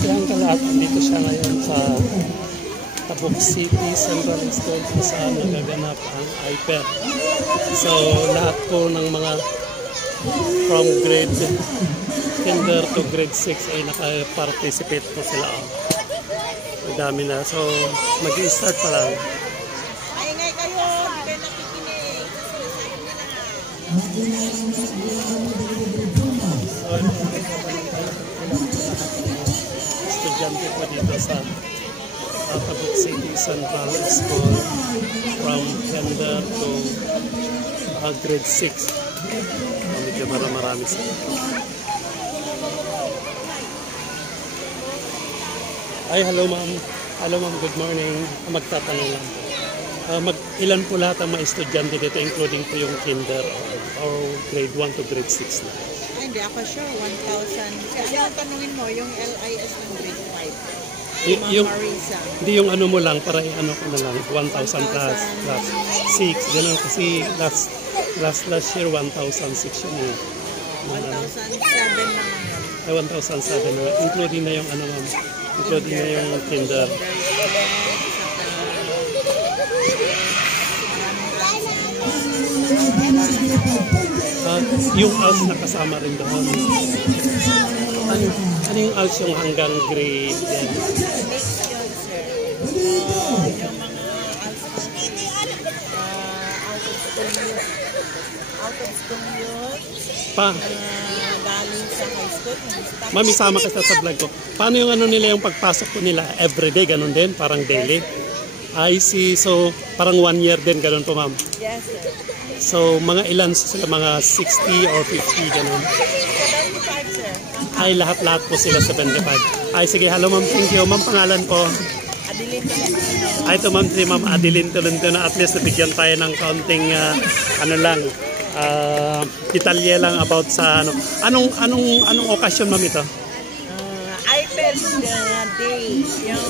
Si Uncle At, dito siya ngayon sa Tabuk City Central School kung saan nagaganap ang IPED. So lahat po ng mga from grade kinder to grade 6 ay naka-participate po sila. Ang dami na. So mag-i-start pa lang. Maingay kayo, hindi kayo nakikinig. Estudyante po dito sa Tabuk City Central School from kinder to grade 6. Medyo marami sila. Ay, hello ma'am. Hello ma'am, good morning. Magtatanong lang po. Ilan po lahat ang mga estudyante dito, including po yung kinder or grade 1 to grade 6 na? Ay, hindi ako sure. 1,000. Kasi ang tanungin mo, yung LIS ng grade 5. Yung, Marisa. hindi yung ano mo lang, para ano ko na lang, 1,000 plus 6. Ganun kasi last year 1,006 yun eh. 1,007 naman yun. Ay, 1,007 na. Including na yung ano ma'am. Including na yung kinder. Yung ALS nakasama rin doon. Ano yung ALS yung hanggang grade? Yan. Mixed yun, sir. Yung mga out of school yun. Galing sa high school. Ma'am, isama ka sa vlog ko. Paano yung ano nila yung pagpasok ko nila? Everyday, ganun din? Parang daily? I see. So, parang 1 year din, ganun po ma'am? Yes, sir. So, mga ilan sila? Mga 60 or 50, ganun? 75, sir. Ay, lahat-lahat po sila 75. Ay, sige. Hello ma'am, thank you. Ma'am, pangalan po? Adeline Tolentino. Ay, ito ma'am, si ma'am Adeline Tolentino. At least nabigyan tayo ng counting, ano lang, detalye lang about sa ano. Anong okasyon ma'am ito? IPED Day. Yung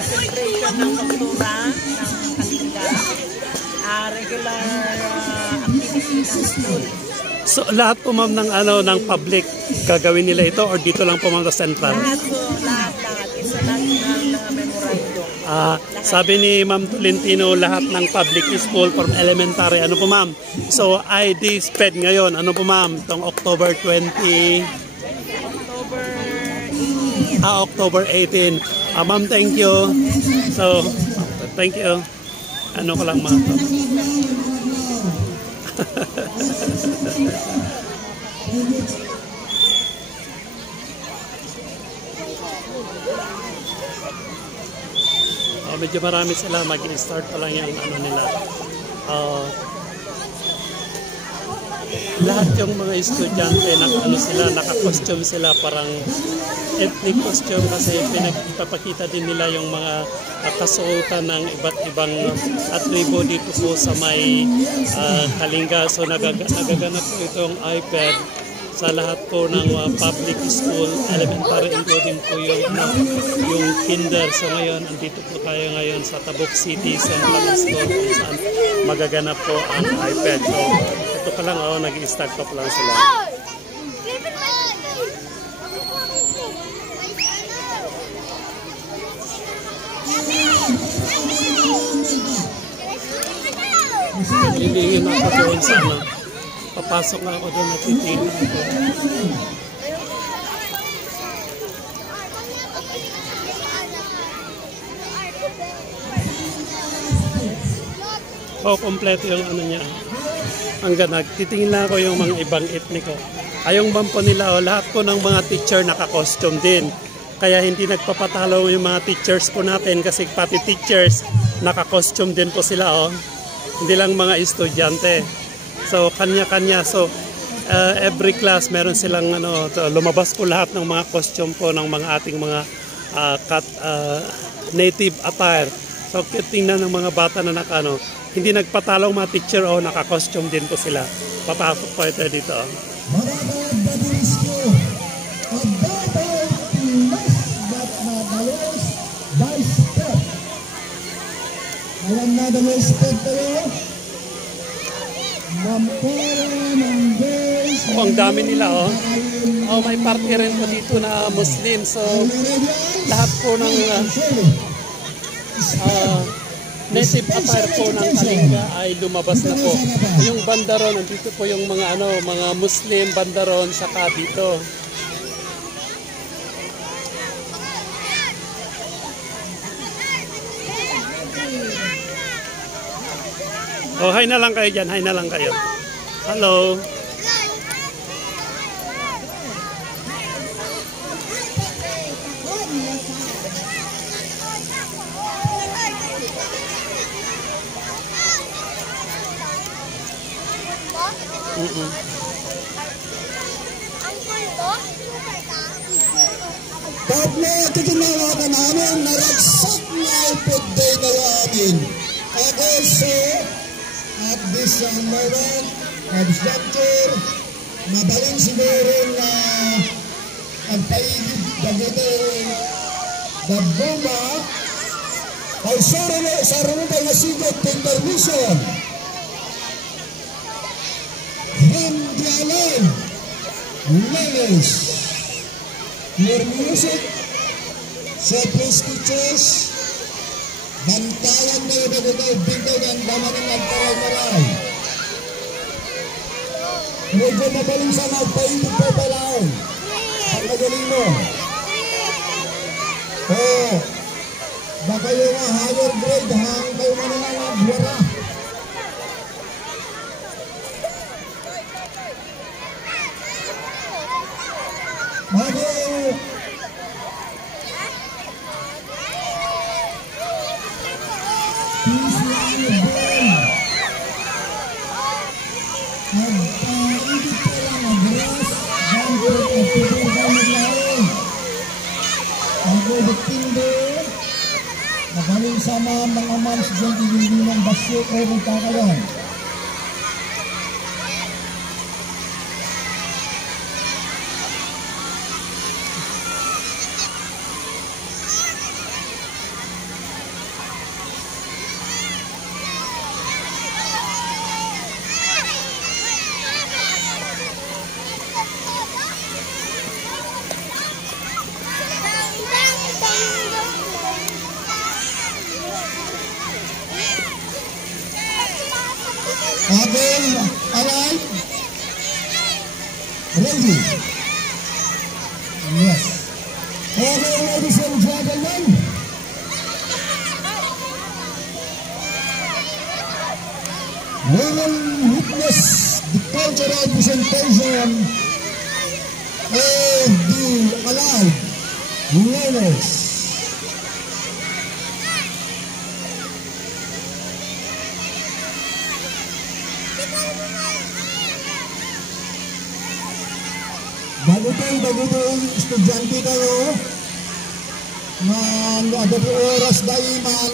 celebration ng kultura ng Kalinga. Regular activity ng school. So lahat po ma'am ng ano ng public gagawin nila ito or dito lang po ma'am sa central? Lahat. Isa national memorandum. Sabi ni Ma'am Tolentino, lahat ng public school from elementary. Ano po ma'am? So ID SPED ngayon. Ano po ma'am? Itong October 20... October 18. Ma'am, thank you. So, thank you. Ano ko lang ma'am? Medyo marami sila, mag-start pa lang yung ano nila. Lahat yung mga estudyante naka-costume sila, parang ethnic costume kasi pinagpapakita din nila yung mga kasuotan ng iba't ibang atribo dito po sa may Kalinga. So nagaganap po itong IPED sa lahat po ng public school, elementary, including po yung kinder. So ngayon, andito po tayo ngayon sa Tabuk City Central School kung saan magaganap po ang IPED. So ito pa lang, nag-i-start up lang sila. Nililingin ako doon sa ano. Papasok na ako doon at titigil ako. Kompleto yung ano niya. Hanggang nagtitingin na ako yung mga ibang etniko. Ayong bampo nila, lahat po ng mga teacher naka-costume din. Kaya hindi nagpapatalo yung mga teachers po natin kasi pati teachers naka-costume din po sila. Hindi lang mga estudyante. So kanya-kanya. So every class meron silang lumabas po lahat ng mga costume po ng mga ating mga native attire. So tingnan ng mga bata na hindi nagpatalo mga teacher naka-costume din po sila. Papasok po ito dito. Alam na the step tayo. Mampara ng days po, ang dami nila, oh. Oh, may party rin po dito na Muslim. So, lahat po ng native attire po ng Kalinga ay lumabas na po. Yung bandaron, nandito po yung mga mga Muslim bandaron saka dito. Oh, hi na lang kayo dyan. Hi na lang kayo. Hello. Pablo, tikinawagan namin, naragsak na ipod-day na amin. And also, at this moment, at juncture, mabaling siguro na ang paigid dagito Dabuma ay sarunod ay nasigot intermission. Hindialan Lenes. Your music, so please teachers, bantayan na yung bigay ng daman ng nagtaray-taray. Medyo mabaling sa nagpainit po palaon. Ang magaling mo. Oh, baka yung higher grade, hang kayo mananang buwara. Magaling sama mga mams dyan dinili ng basyo o magkakayan. Again, alive, ready. Yes. Okay, ladies and gentlemen. We will witness the cultural presentation of the alive learners. Bagutong estudyante kayo na ada po oras daiman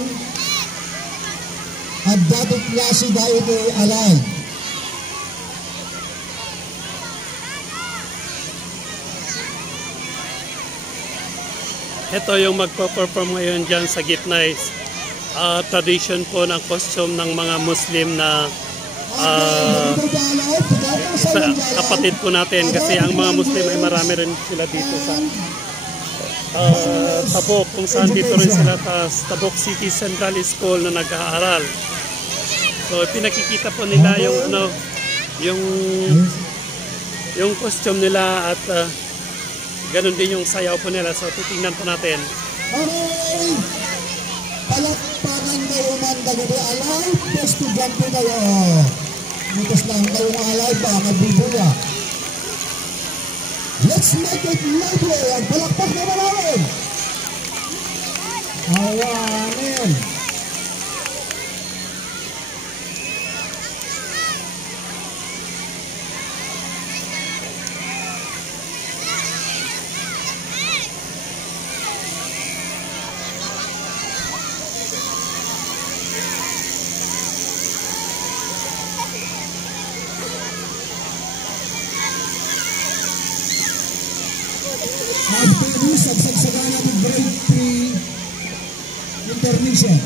at dapat klase dahil ito alay. Ito yung magpo-perform ngayon dyan sa gitna. Tradition po ng costume ng mga Muslim na kapatid po natin, kasi ang mga Muslim ay marami rin sila dito sa Tabok, kung saan dito rin sila sa Tabok City Central School na nag-aaral. So pinakikita po nila yung costume nila at ganun din yung sayaw po nila. So titingnan po natin. Palakpakan kayo man dagiti alay, estudyante kayo. Mutas lang kayo mga alay pa, magbibuya. Let's make it lively. Ang palakpak na namin. Awanin. After this, sagsagsagan natin grade 3 intermission.